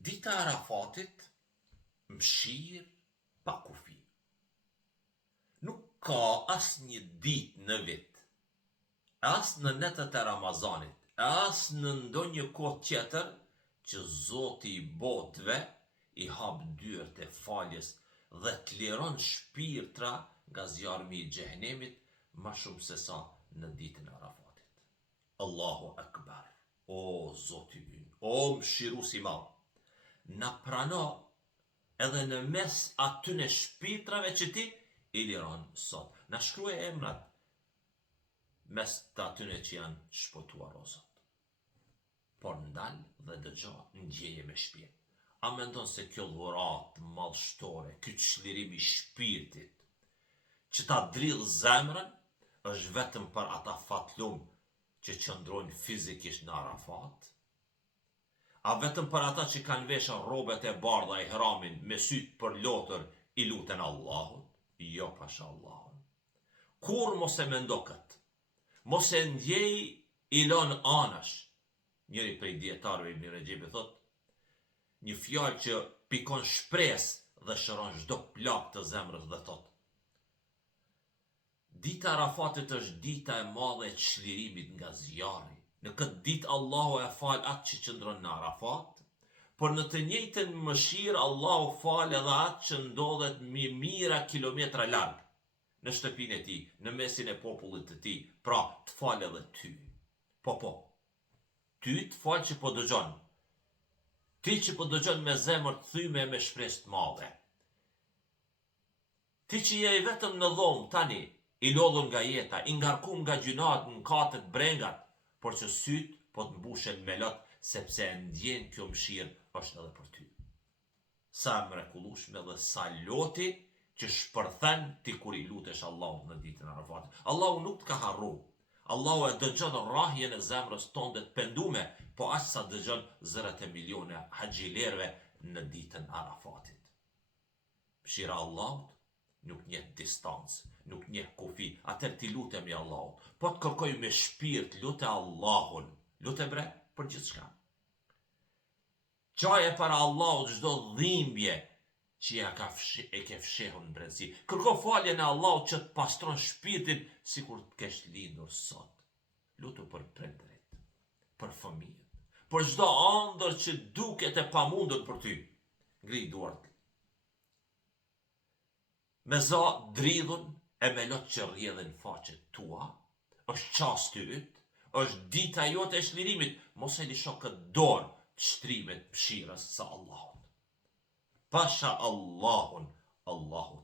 Dita e Arafatit, mshirë pa kufi. Nuk ka as një ditë në vit, as në netët e Ramazanit, as në ndonjë kohë tjetër, që Zoti i botëve i hap dyert e faljes dhe të liron shpirtra nga zjarmi i xhehenemit ma shumë se sa në ditën e Arafatit. Allahu Akbar, o Zoti ynë, o mshiruesi i madh, na prano edhe në mes atyne shpirtrave që ti i liron sot. Na shkruaj emrat mes të atyne që janë shpëtuar o Zot. Por ndal dhe dëgjo, ndjeje me shpirt. A mendon se kjo dhuratë madhështore, ky çlirim i shpirtit, që ta drill zemrën, është vetëm për ata fatlum që qëndrojnë fizikisht në Arafat? A vetëm për ata që kanë veshur rrobet e bardha i ihramin me syt për lotër i luten Allahut? Jo, pasha Allahun. Kur mos e mendo këtë, mos e ndjej i lën anash. Njëri prej dietarëve Ibn Rajab thot, një fjalë që pikon shpresë dhe shëron çdo plagë të zemrës dhe thot: dita e Arafatit është dita e madhe e çlirimit nga zjarri. Në këtë ditë Allahu e fal atë që qëndron në Arafat, por në të njëjtën mëshirë Allahu fal edhe atë që ndodhet mijëra kilometra larg, në shtëpinë e tij, në mesin e popullit të tij, pra të fal edhe ty. Po, ty të fal që po dëgjon. Ti që po dëgjon me zemër të thyme me shpresë të madhe. Ti që je vetëm në dhomë tani, i lodhur nga jeta, i ngarkuar nga gjunat, mëkatet, brengat, por që syt po të mbushen me lot, sepse e ndjen kjo mëshirë është edhe për ty. Sa mrekullueshme dhe sa loti që shpërthen ti kur i lutesh Allahut në ditën e Arafatit. Allahu nuk të ka harru. Allahu e dëgjon rrahjen e zemrës tonë të pendume, po aq sa dëgjon zërat e miliona haxhilerëve në ditën e Arafatit. Mëshira e Allahut nuk njeh distancë, nuk njeh kufi. Atëherë ti lutemi Allahut. Po të kërkoj me shpirt, lute Allahun. Lute bre për gjithçka. Qaje para Allahut çdo dhimbje që e ke fshehur në brendësi. Kërko faljen e Allahut që të pastron shpirtin sikur të kesh lindur sot. Lutu për prindërit, për fëmijët, për çdo ëndër që duket e pamundur për ty. Ngri duart. Me za dridhun e me lot që rrjedhin faqet tua, është çasti yt, është dita jote e çlirimit, mos e lisho këtë dorë të shtrimet mëshirës së Allahut. Pasha Allahun, Allahu